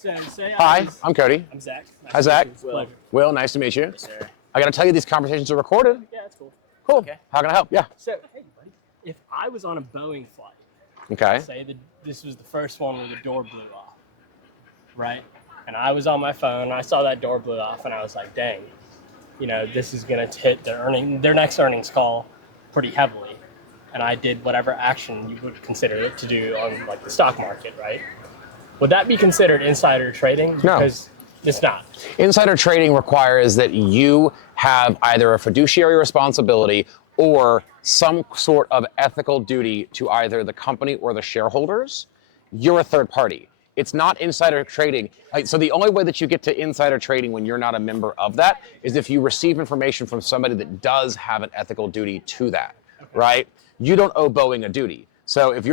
So say Hi, I'm Cody. I'm Zach. Nice Hi, Zach. Will, nice to meet you. Yes, sir. I got to tell you, these conversations are recorded. Yeah, that's cool. Cool. Okay. How can I help? Yeah. So, hey, buddy, if I was on a Boeing flight, Okay. say that this was the first one where the door blew off, right? And I was on my phone, and I saw that door blew off, and I was like, dang, this is going to hit their next earnings call pretty heavily. And I did whatever action you would consider it to do on like the stock market, right? Would that be considered insider trading? No. Because it's not. Insider trading requires that you have either a fiduciary responsibility or some sort of ethical duty to either the company or the shareholders. You're a third party. It's not insider trading. So the only way that you get to insider trading when you're not a member of that is if you receive information from somebody that does have an ethical duty to that, right? You don't owe Boeing a duty. So if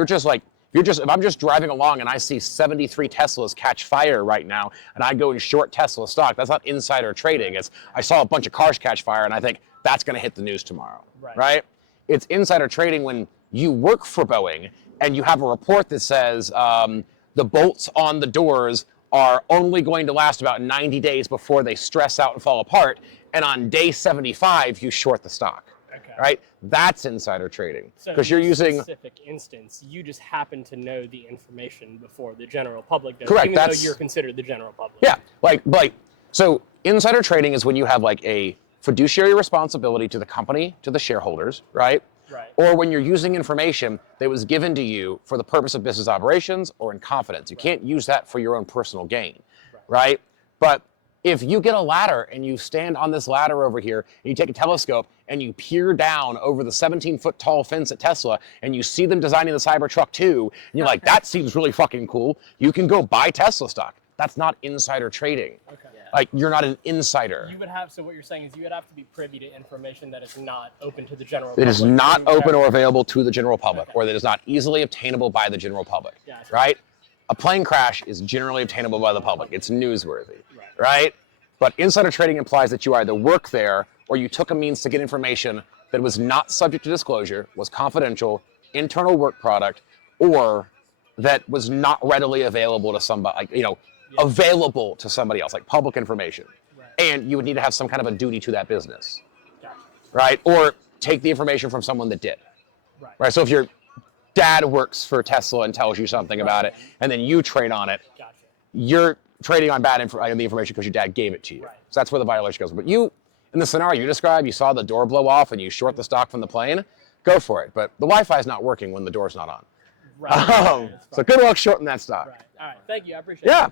if I'm just driving along and I see 73 Teslas catch fire right now and I go and short Tesla stock, that's not insider trading. It's I saw a bunch of cars catch fire and I think that's going to hit the news tomorrow, right? It's insider trading when you work for Boeing and you have a report that says the bolts on the doors are only going to last about 90 days before they stress out and fall apart. And on day 75, you short the stock. Right? That's insider trading. Because you're using specific instance, you just happen to know the information before the general public does. Correct. Even though you're considered the general public. Yeah. So insider trading is when you have like a fiduciary responsibility to the company, to the shareholders, right? Right. Or when you're using information that was given to you for the purpose of business operations or in confidence. You can't use that for your own personal gain, right? But if you get a ladder and you stand on this ladder over here and you take a telescope and you peer down over the 17-foot tall fence at Tesla and you see them designing the Cybertruck 2 and you're like, that seems really fucking cool, you can go buy Tesla stock. That's not insider trading. Okay. Yeah. Like, you're not an insider. So what you're saying is you would have to be privy to information that is not open to the general public. It is not open or available to the general public, or that is not easily obtainable by the general public, right? A plane crash is generally obtainable by the public. It's newsworthy, right? But insider trading implies that you either work there or you took a means to get information that was not subject to disclosure, was confidential, internal work product, or that was not readily available to somebody, available to somebody else, like public information. And you would need to have some kind of a duty to that business, right? Or take the information from someone that did, right? So if your dad works for Tesla and tells you something about it, and then you trade on it, you're trading on the information because your dad gave it to you. So that's where the violation goes. But you, in the scenario you described, you saw the door blow off and you short the stock from the plane, go for it. But the Wi-Fi is not working when the door's not on. So good luck shorting that stock. All right. Thank you. I appreciate it. Yeah.